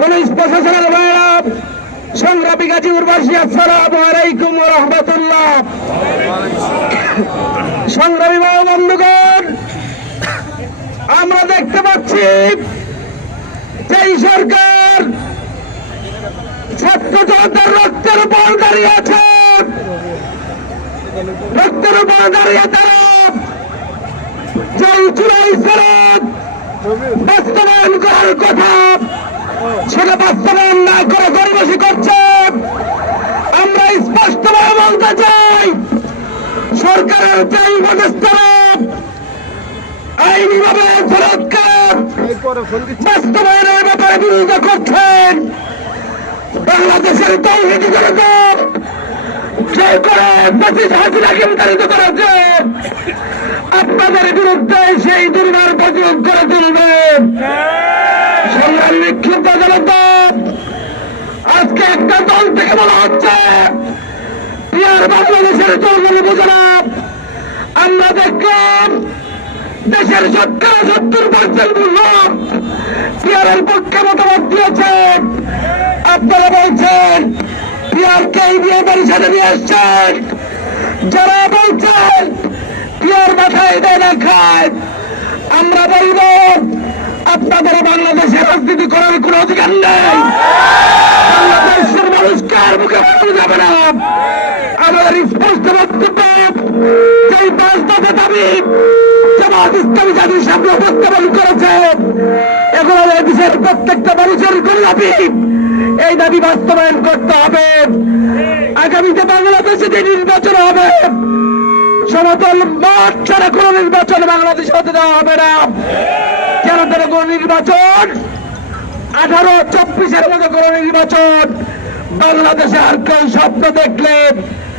Police প্রশাসনের ভাইরা, সংগ্রামী গাজীপুরবাসী, আসসালামু আলাইকুম ওয়া রাহমাতুল্লাহ। সংগ্রামী ভাই বন্ধুগণ, আমরা দেখতে পাচ্ছি যেই সরকার ছাত্র জনতার রক্তের উপর দাঁড়িয়ে আছে, রক্তের উপর দাঁড়িয়ে তারা যেই চূড়াই ফেরত বাস্তবায়ন করার কথা সেটা বাস্তবায়ন না করে গরিবসী করছে। আমরা স্পষ্টভাবে বলতে চাই, সরকারের যেই প্রতিষ্ঠান আইনিভাবে ফেরতকার বাস্তবায়নের ব্যাপারে বিরোধিতা করছেন, বাংলাদেশের তৌহিদি জনতা জয় করে ফ্যাসিস্ট হাসিনাকে বিতাড়িত করেছে, আপনাদের বিরুদ্ধে সেই দুর্বার প্রতিরোধ করে তুলবেন। সংগ্রামী বিক্ষুব্ধ জনতা, আজকে একটা দল থেকে বলা হচ্ছে পিয়ার বাংলাদেশের চৌধুরী উপজেলা, আমরা দেখলাম দেশের 70% লোক পিয়ারের পক্ষে মতামত দিয়েছেন। আপনারা বলছেন পিয়ারকে এই বিয়ে বাড়ির সাথে নিয়ে আসছেন, যারা বলছেন পিয়ার মাথায় দেয় না খায়, আমরা বলব আপনাদের বাংলাদেশের রাজনীতি করার কোন অধিকার নেই। বাংলাদেশের মানুষকে আর মুখে বলা যাবে না। আমাদের স্পষ্ট বক্তব্য, যেই 5 দফা দাবি জামাত ইসলামী জাতির সামনে উপস্থাপন করেছে, এগুলো এই দেশের প্রত্যেকটা মানুষের দাবি, এই দাবি বাস্তবায়ন করতে হবে। আগামীতে বাংলাদেশে যে নির্বাচন হবে, সমতল মাঠ ছাড়া কোন নির্বাচন বাংলাদেশে হতে দেওয়া হবে না। কেন তারা কোন নির্বাচন 18-24-এর মতো কোন নির্বাচন বাংলাদেশে আর কেউ স্বপ্ন দেখলে